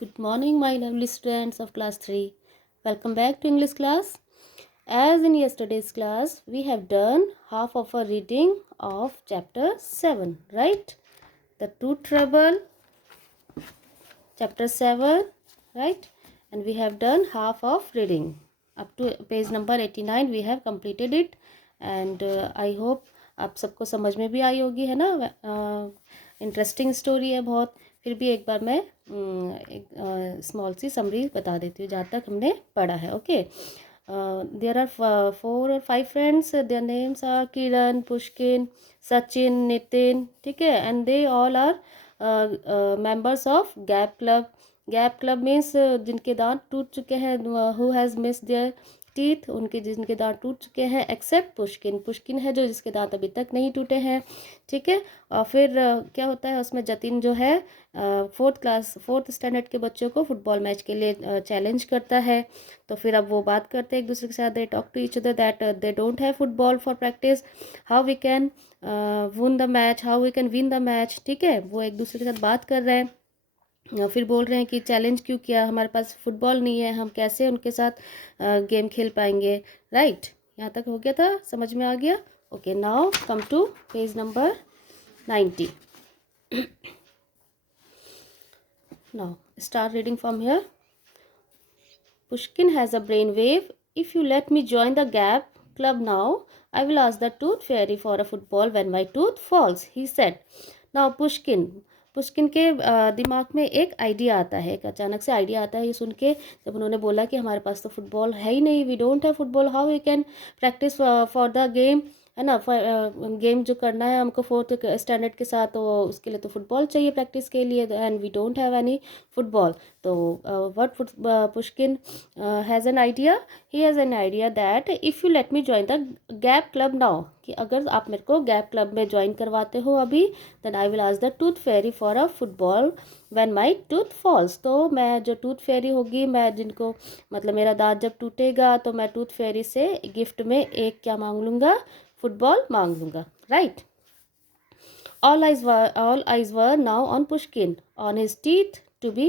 Good morning, my lovely students of class 3. Welcome back to English class. As in yesterday's class, we have done half of a reading of chapter 7, right? The Two Trouble, chapter 7, right? And we have done half of reading. Up to page number 89, we have completed it. And I hope आप सबको समझ में भी आई होगी, है ना? Interesting story है बहुत. फिर भी एक बार मैं एक स्मॉल सी समरी बता देती हूँ जहाँ तक हमने पढ़ा है. Okay. There are 4 or 5 friends. Their names are Kiran, Pushkin, Sachin, Nitin. ठीक है. And they all are members of Gap Club. Gap Club means जिनके दांत टूट चुके हैं. Who has missed their teeth, उनके जिनके दांत टूट चुके हैं. Accept Pushkin. पुष्किन है जो जिसके दांत अभी तक नहीं टूटे हैं. ठीक है. और फिर क्या होता है उसमें, जतिन जो है फोर्थ स्टैंडर्ड के बच्चों को फुटबॉल मैच के लिए चैलेंज करता है. तो फिर अब वो बात करते हैं एक दूसरे के साथ. They talk to each other that they don't have football for practice. How we can win the match, how we can win the match. ठीक है. वो एक दूसरे के साथ बात कर रहे हैं. फिर बोल रहे हैं कि चैलेंज क्यों किया, हमारे पास फुटबॉल नहीं है, हम कैसे उनके साथ गेम खेल पाएंगे. राइट. यहाँ तक हो गया था, समझ में आ गया. Okay. Now come to page number 90. Now start reading from here. Pushkin has a brain wave. If you let me join the Gap Club now, I will ask the Tooth Fairy for a football when my tooth falls, he said. Now Pushkin के दिमाग में एक idea आता है. एक अचानक से idea आता है ये सुन के, जब उन्होंने बोला कि हमारे पास तो फुटबॉल है ही नहीं, we don't have football, how we can practice for the game, है ना. गेम जो करना है हमको फोर्थ स्टैंडर्ड के साथ, तो उसके लिए तो फुटबॉल चाहिए प्रैक्टिस के लिए, and we don't have any football. तो what Pushkin has an idea. He has an idea that if you let me join the gap club now, कि अगर आप मेरे को गैप क्लब में ज्वाइन करवाते हो अभी, then I will ask the tooth fairy for a football when my tooth falls. तो मैं जो टूथ फेरी होगी, मैं जिनको मतलब मेरा दांत जब टूटेगा तो मैं टूथ फेरी से गिफ्ट में एक क्या मांग लूँगा, फुटबॉल मांग लूँगा. Right. All eyes were now on Pushkin, on his teeth to be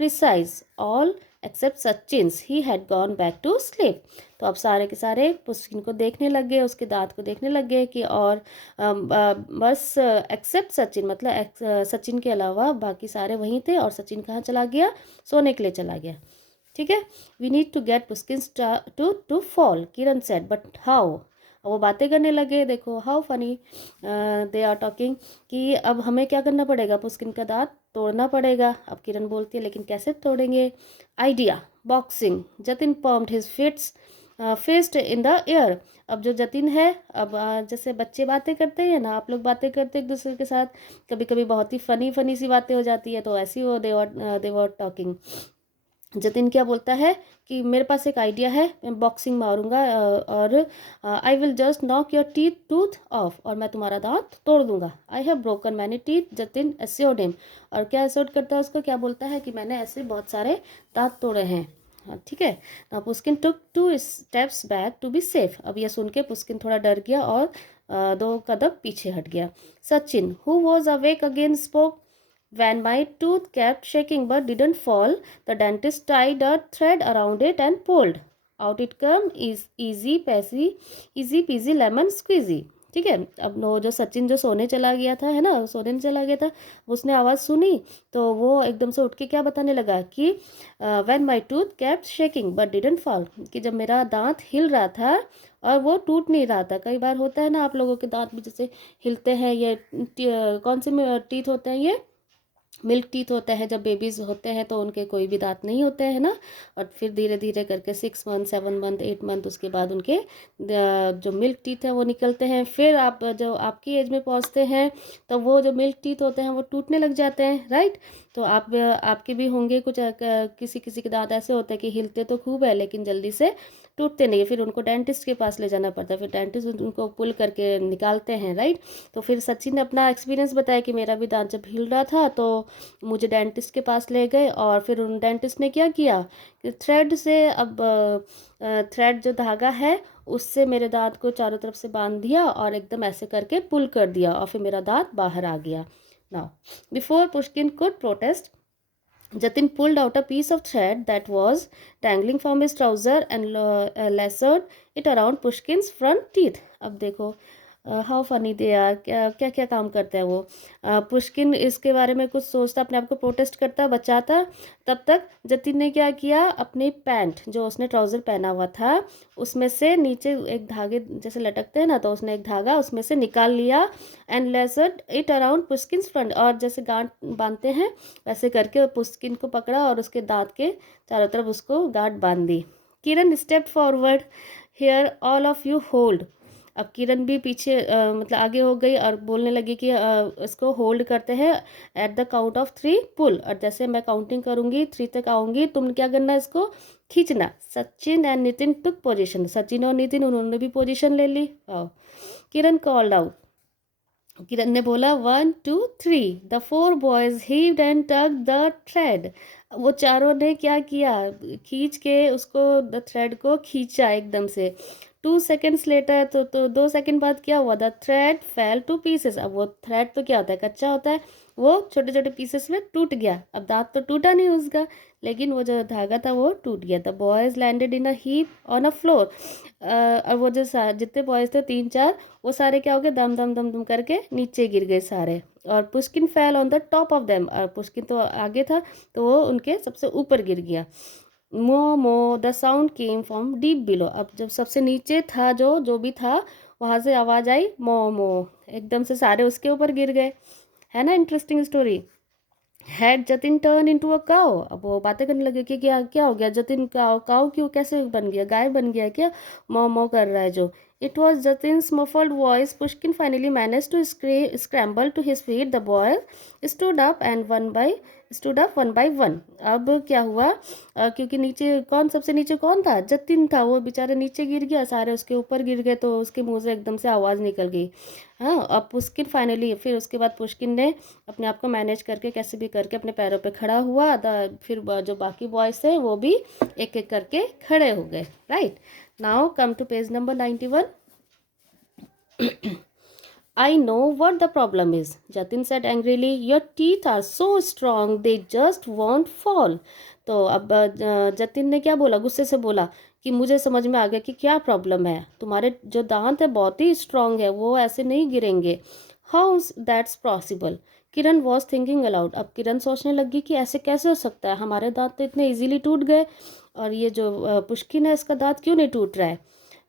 precise, all except Sachin's. He had gone back to sleep. तो अब सारे के सारे पुष्किन को देखने लग गए, उसके दांत को देखने लग गए कि और बस एक्सेप्ट सचिन, मतलब सचिन के अलावा बाकी सारे वहीं थे, और सचिन कहाँ चला गया, सोने के लिए चला गया. ठीक है. We need to get Pushkin to fall, Kiran said, but how. वो बातें करने लगे. देखो how funny they are talking, कि अब हमें क्या करना पड़ेगा, पुष्किन का दांत तोड़ना पड़ेगा. अब किरण बोलती है लेकिन कैसे तोड़ेंगे. Idea, boxing. Jatin pumped his fist in the air. अब जो जतिन है, अब जैसे बच्चे बातें करते हैं ना, आप लोग बातें करते हैं एक दूसरे के साथ, कभी कभी बहुत ही फनी सी बातें हो जाती है, तो ऐसी वो दे वर टॉकिंग. जतिन क्या बोलता है कि मेरे पास एक आइडिया है, मैं बॉक्सिंग मारूंगा और I will just knock your tooth of, और मैं तुम्हारा दांत तोड़ दूंगा. I have broken many teeth, Jatin assured him. और क्या एस्योर्ड करता है उसको, क्या बोलता है कि मैंने ऐसे बहुत सारे दांत तोड़े हैं. हाँ, ठीक है. ना Pushkin took 2 steps back to be safe. अब यह सुन के पुष्किन थोड़ा डर गया और 2 कदम पीछे हट गया. Sachin, who was awake again, spoke. When my tooth kept shaking but didn't fall, the dentist tied a thread around it and pulled. Out it came is easy peasy lemon squeezy. ठीक है. अब वो जो सचिन जो सोने चला गया था, है ना, सोने चला गया था, उसने आवाज़ सुनी तो वो एकदम से उठ के क्या बताने लगा कि when my tooth kept shaking but didn't fall, कि जब मेरा दांत हिल रहा था और वो टूट नहीं रहा था. कई बार होता है ना, आप लोगों के दांत भी जैसे हिलते हैं. ये कौन से टीथ होते हैं, ये मिल्क टीथ होते हैं. जब बेबीज़ होते हैं तो उनके कोई भी दांत नहीं होते हैं ना, और फिर धीरे धीरे करके 6 मंथ 7 मंथ 8 मंथ उसके बाद उनके जो मिल्क टीथ है वो निकलते हैं. फिर आप जो आपकी एज में पहुंचते हैं तो वो जो मिल्क टीथ होते हैं वो टूटने लग जाते हैं. राइट. तो आपके भी होंगे कुछ, किसी किसी के दांत ऐसे होते हैं कि हिलते तो खूब है लेकिन जल्दी से टूटते नहीं है. फिर उनको डेंटिस्ट के पास ले जाना पड़ता है, फिर डेंटिस्ट उनको पुल करके निकालते हैं. राइट. तो फिर सचिन ने अपना एक्सपीरियंस बताया कि मेरा भी दांत जब हिल रहा था तो मुझे डेंटिस्ट के पास ले गए, और फिर उन डेंटिस्ट ने क्या किया कि थ्रेड से, अब थ्रेड जो धागा है उससे मेरे दांत को चारों तरफ से बांध दिया और एकदम ऐसे करके पुल कर दिया, और फिर मेरा दांत बाहर आ गया. Now before Pushkin could protest, Jatin pulled out a piece of thread that was dangling from his trouser and lassoed it around Pushkin's front teeth. अब देखो हाउ फनी दे यार, क्या क्या क्या काम करता है वो। पुष्किन इसके बारे में कुछ सोचता, अपने आप को प्रोटेस्ट करता, बचाता। तब तक जतिन ने क्या किया, अपनी पैंट जो उसने ट्राउज़र पहना हुआ था उसमें से नीचे एक धागे जैसे लटकते हैं ना, तो उसने एक धागा उसमें से निकाल लिया and laced it around Pushkin front, और जैसे गांठ बांधते हैं वैसे करके पुष्किन को पकड़ा और उसके दांत के चारों तरफ उसको गांठ बांध दी। Kiran step forward, here all of you hold. अब किरण भी पीछे मतलब आगे हो गई और बोलने लगी कि इसको होल्ड करते हैं, एट द काउंट ऑफ 3 पुल, और जैसे मैं काउंटिंग करूंगी 3 तक आऊंगी, तुम क्या करना, इसको खींचना। Sachin and Nitin took position, Sachin और नितिन उन्होंने भी पोजीशन ले ली। किरण कॉल्ड आउट, किरण ने बोला 1 2 3, the 4 boys heaved and tug the thread. वो चारों ने क्या किया, खींच के उसको द थ्रेड को खींचा एकदम से। 2 सेकेंड्स लेटर, तो 2 सेकेंड बाद क्या हुआ, the thread fail two pieces. अब वो थ्रेड तो क्या होता है, कच्चा होता है, वो छोटे छोटे पीसेस में टूट गया। अब दांत तो टूटा नहीं उसका, लेकिन वो जो धागा था वो टूट गया। The boys landed in a heap on a floor. और वो जो जितने बॉयज थे 3 4, वो सारे क्या हो गए, दम दम दम दम करके नीचे गिर गए सारे। और Pushkin fell on the top of them, और पुष्किन तो आगे था तो वो उनके सबसे ऊपर गिर गया। मो मो the sound came from deep below. अब जब सबसे नीचे था जो जो भी था, वहाँ से आवाज़ आई मो मो, एकदम से सारे उसके ऊपर गिर गए। है ना interesting story. Had Jatin turn into a cow. अब वो बातें करने लगे कि क्या क्या हो गया, जतिन काउ काउ क्यों, कैसे बन गया, गाय बन गया क्या, मौ मौ कर रहा है जो। It was Jatin's muffled voice. Pushkin finally managed to scramble to his feet. The boy stood up and one by one. अब क्या हुआ, क्योंकि नीचे कौन, सबसे नीचे कौन था, जतिन था। वो बेचारा नीचे गिर गया, सारे उसके ऊपर गिर गए, तो उसके मुंह से एकदम से आवाज़ निकल गई। हाँ, अब पुष्किन फाइनली, फिर उसके बाद पुष्किन ने अपने आप को मैनेज करके कैसे भी करके अपने पैरों पे खड़ा हुआ। फिर जो बाकी बॉयज थे वो भी एक एक करके खड़े हो गए। Right, now come to page number 91। I know what the problem is, Jatin said angrily. Your teeth are so strong, they just won't fall. तो अब जतिन ने क्या बोला, गुस्से से बोला कि मुझे समझ में आ गया कि क्या प्रॉब्लम है, तुम्हारे जो दांत है बहुत ही स्ट्रांग है, वो ऐसे नहीं गिरेंगे। How that's possible, Kiran was thinking allowed. अब किरण सोचने लगी कि ऐसे कैसे हो सकता है, हमारे दांत तो इतने इजीली टूट गए, और ये जो पुष्किन है इसका दांत क्यों नहीं टूट रहा है।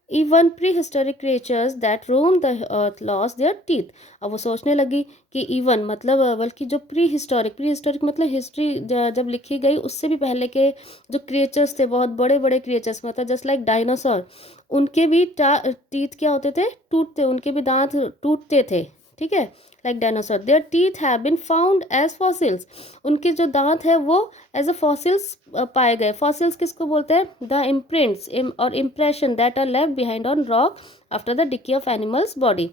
Even pre historic creatures that Rome the earth loss there teeth. अब वो सोचने लगी कि इवन मतलब बल्कि जो प्री हिस्टोरिक मतलब हिस्ट्री जब लिखी गई उससे भी पहले के जो क्रिएचर्स थे, बहुत बड़े बड़े क्रिएचर्स, मतलब जस्ट लाइक डायनासोर, उनके भी टीथ क्या होते थे, टूटते, उनके भी दांत टूटते थे। ठीक है, like dinosaur their teeth have been found as fossils. उनके जो दांत है वो एज अ फॉसिल्स पाए गए। फॉसिल्स किसको बोलते हैं, द इम्प्रिंट्स और impression that are left behind on rock after the decay of animals body.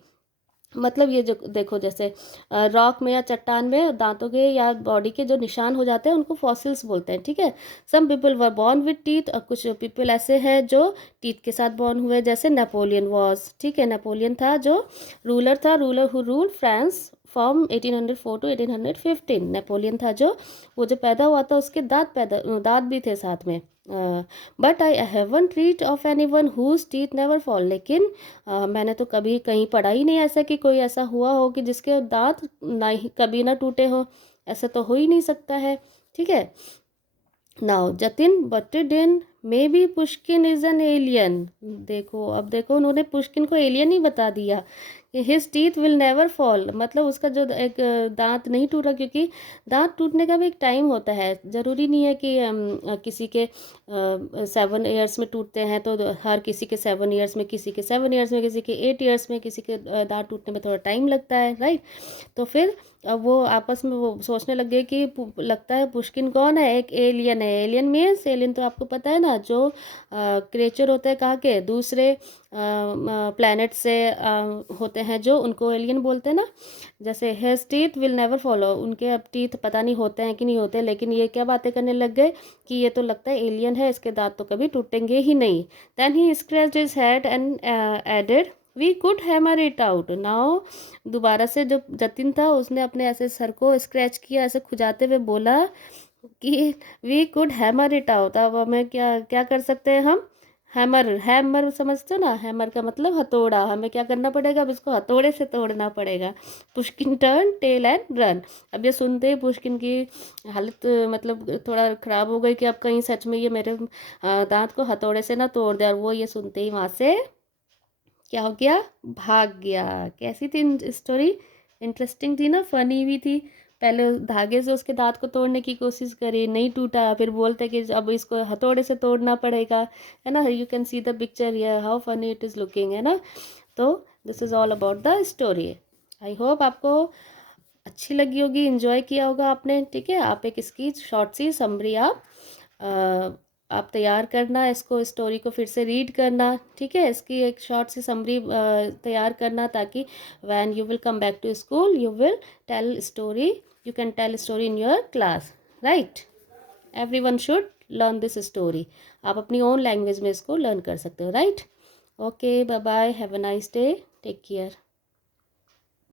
मतलब ये जो देखो, जैसे रॉक में या चट्टान में दांतों के या बॉडी के जो निशान हो जाते हैं उनको फॉसिल्स बोलते हैं। ठीक है, some people were born with teeth, और कुछ पीपल ऐसे हैं जो टीथ के साथ बॉर्न हुए, जैसे नेपोलियन वॉज। ठीक है, नेपोलियन था जो ruler who rule France from 1804 to 1815। Napoleon था जो, वो जो पैदा हुआ था उसके दांत भी थे साथ में। But I haven't read of any one whose teeth never fall. लेकिन मैंने तो कभी कहीं पढ़ा ही नहीं ऐसा कि कोई ऐसा हुआ हो कि जिसके दांत ना ही कभी ना टूटे हो। ऐसा तो हो ही नहीं सकता है। ठीक है, now Jatin butted in, maybe Pushkin is an alien. देखो, अब देखो उन्होंने पुष्किन को एलियन ही बता दिया। His teeth will never fall, मतलब उसका जो एक दांत नहीं टूटा, क्योंकि दांत टूटने का भी एक टाइम होता है। ज़रूरी नहीं है कि किसी के 7 ईयर्स में टूटते हैं तो हर किसी के 7 ईयर्स में, किसी के 7 ईयर्स में, किसी के 8 ईयर्स में, किसी के दांत टूटने में थोड़ा टाइम लगता है। राइट, तो फिर अब वो आपस में वो सोचने लग गए कि लगता है पुष्किन कौन है, एक एलियन है। एलियन मीन्स, एलियन तो आपको पता है ना, जो क्रिएचर होते हैं कहाँ के, दूसरे प्लैनेट से होते हैं जो, उनको एलियन बोलते हैं ना। जैसे his teeth will never follow, उनके अब टीथ पता नहीं होते हैं कि नहीं होते, लेकिन ये क्या बातें करने लग गए कि ये तो लगता है एलियन है, इसके दांत तो कभी टूटेंगे ही नहीं। Then he scratched his head and added, we could hammer it out now. दोबारा से जो जतिन था उसने अपने ऐसे सर को स्क्रैच किया, ऐसे खुजाते हुए बोला कि we could hammer it out. अब हमें क्या क्या कर सकते हैं हम? हैमर, हैमर समझते हो ना? हैमर का मतलब हथौड़ा। हमें क्या करना पड़ेगा? अब इसको हथौड़े से तोड़ना पड़ेगा। Pushkin turn tail and run. अब ये सुनते ही पुष्किन की हालत मतलब थोड़ा ख़राब हो गई कि अब कहीं सच में ये मेरे दांत को हथौड़े से ना तोड़ दे। और वो ये सुनते ही वहाँ से क्या हो गया? भाग गया। कैसी थी स्टोरी? इंटरेस्टिंग थी ना, फनी भी थी। पहले धागे से उसके दांत को तोड़ने की कोशिश करी, नहीं टूटा, फिर बोलते कि अब इसको हथौड़े से तोड़ना पड़ेगा, है ना? You can see the picture here how funny it is looking, है ना? तो this is all about the story. I hope आपको अच्छी लगी होगी, इन्जॉय किया होगा आपने। ठीक है, आप एक इसकी शॉर्ट सी समरी आप तैयार करना, इसको स्टोरी को फिर से रीड करना। ठीक है, इसकी एक शॉर्ट सी समरी तैयार करना, ताकि when you will come back to school you will tell story, you can tell story in your class, right? Everyone should learn this story. आप अपनी ओन लैंग्वेज में इसको लर्न कर सकते हो, right? Okay, bye bye, have a nice day, take care.